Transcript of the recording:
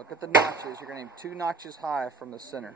Look at the notches. You're going to aim 2 notches high from the center.